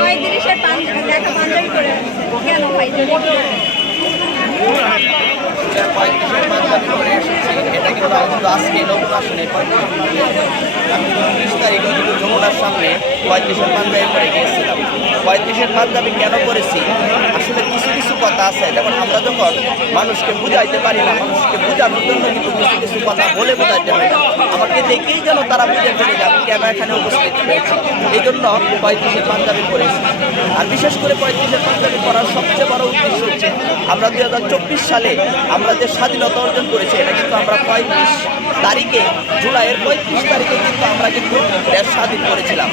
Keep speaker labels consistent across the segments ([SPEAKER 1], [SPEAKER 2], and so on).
[SPEAKER 1] পঁয়ত্রিশের দেখা পাঞ্জাবি করে কেন
[SPEAKER 2] পাঞ্জাবি পরে পরে গিয়েছিলাম। পঁয়ত্রিশের পাঞ্জাবি কেন করেছি আসলে কিছু কিছু কথা আছে। যেমন আমরা যখন মানুষকে বুঝাইতে পারি না, মানুষকে বোঝানোর জন্য কিন্তু কিছু কিছু কথা বলে বোঝাইতে হয়। না দেখেই যেন তারা বুঝে ফেলে যে আমি কেন এখানে উপস্থিত হয়েছি? এই জন্য পঁয়ত্রিশের পাঞ্জাবি পরেছি। আর বিশেষ করে পঁয়ত্রিশের পাঞ্জাবি পরার সবচেয়ে বড় উদ্দেশ্য হচ্ছে, আমরা দুই হাজার চব্বিশ সালে আমরা যে স্বাধীনতা অর্জন করেছি, এটা কিন্তু আমরা পঁয়ত্রিশ তারিখে, জুলাইয়ের পঁয়ত্রিশ তারিখে কিন্তু আমরা কিন্তু দেশ স্বাধীন করেছিলাম।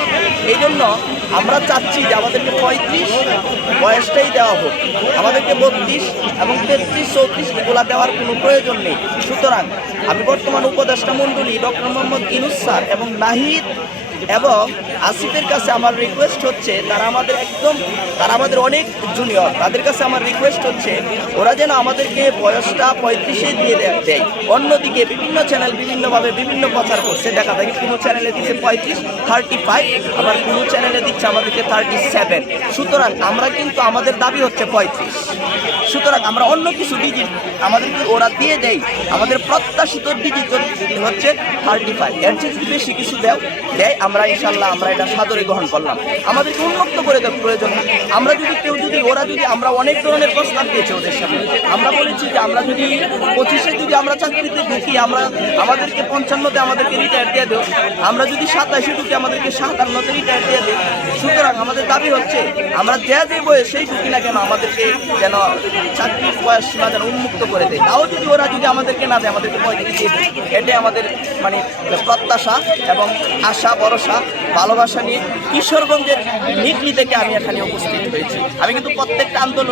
[SPEAKER 2] এই জন্য আমরা চাচ্ছি যে আমাদেরকে পঁয়ত্রিশ, বয়সটাই দেওয়া হোক। আমাদেরকে বত্রিশ এবং তেত্রিশ চৌত্রিশ এগুলা দেওয়ার কোনো প্রয়োজন নেই। সুতরাং আমি বর্তমান উপদেষ্টা মণ্ডলী ডক্টর মোহাম্মদ ইনুস স্যার এবং নাহিদ এবং আসিফের কাছে আমার রিকোয়েস্ট হচ্ছে, তারা আমাদের একদম, তারা আমাদের অনেক জুনিয়র তাদের কাছে আমার রিকোয়েস্ট হচ্ছে, ওরা যেন আমাদেরকে বয়সটা পঁয়ত্রিশে দিয়ে দেয়। অন্যদিকে বিভিন্ন চ্যানেল বিভিন্নভাবে বিভিন্ন প্রচার করছে। দেখা যায় কোনো চ্যানেলে দিচ্ছে পঁয়ত্রিশ থার্টি ফাইভ আবার কোনো চ্যানেলে দিচ্ছে আমাদেরকে থার্টি সেভেন সুতরাং আমরা কিন্তু, আমাদের দাবি হচ্ছে পঁয়ত্রিশ। সুতরাং আমরা অন্য কিছু ডিজিট আমাদেরকে ওরা দিয়ে দেয়। আমাদের প্রত্যাশিত ডিজিট হচ্ছে থার্টি ফাইভ এর চেয়ে বেশি কিছু দেয় দেয়, আমরা ইনশাল্লাহ আমরা এটা সাদরে গ্রহণ করলাম। আমাদেরকে উন্মুক্ত করে দেওয়ার প্রয়োজন আমরা যদি কেউ যদি, ওরা যদি, আমরা অনেক ধরনের প্রস্তাব দিয়েছে ওদের সামনে। আমরা বলেছি যে আমরা যদি পঁচিশে যদি আমরা চাকরিতে ঢুকি, আমরা আমাদেরকে পঞ্চান্নতে আমাদেরকে রিটায়ার দিয়ে দেবো আমরা যদি সাতাশে ঢুকি, আমাদেরকে সাতান্নতে রিটায়ার দিয়ে দেয় সুতরাং আমাদের দাবি হচ্ছে, আমরা যে যে বয়সেই ঢুকি না কেন আমাদেরকে যেন চাকরির বয়স সীমা যেন উন্মুক্ত করে দেয়। তাও যদি ওরা যদি আমাদেরকে না দেয়, আমাদেরকে পঁয়ত্রিশ দিয়ে দেয়। এটাই আমাদের মানে প্রত্যাশা এবং আশা, ভরসা। ভালোবাসা নিয়ে কিশোরগঞ্জের নিকলি থেকে আমি এখানে উপস্থিত হয়েছি। আমি কিন্তু প্রত্যেকটা আন্দোলন